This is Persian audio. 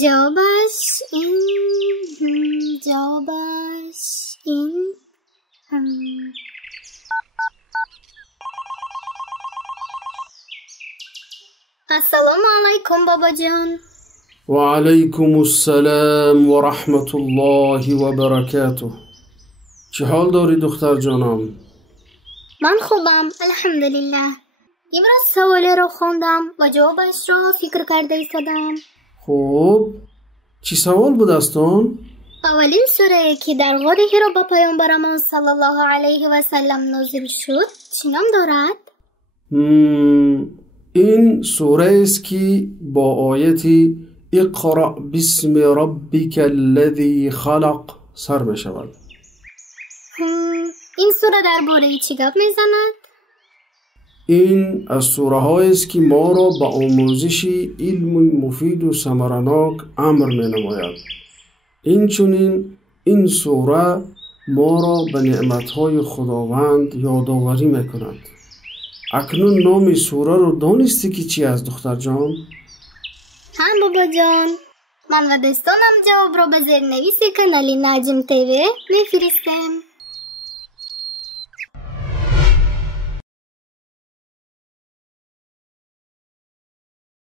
جوابش این السلام علیکم بابا جان. و علیکم السلام و رحمت الله و برکاته. چه حال داری دختر جانم؟ من خوبم الحمدلله. امروز سوالی رو خوندم و جوابش رو فکر کرده ایستادم. خوب، چی سوال بود استون؟ اولین سوره که در غار حرا با پیامبرمان صلی الله علیه و سلم نازل شد چی نام دارد؟ این سوره است که با آیتی اقرأ باسم ربک الذی خلق سر می شود. این سوره درباره چی گپ میزند؟ این از سوره هایی است که ما را به آموزش علم مفید و ثمرناک امر می نماید. اینچنین این سوره ما را به نعمتهای خداوند یادآوری می کند. اکنون نام سوره رو دانستی که چی است دختر جان؟ هم بابا جان، من و دوستانم جواب رو به زیرنویس کانال نجم تیوی میفرستیم.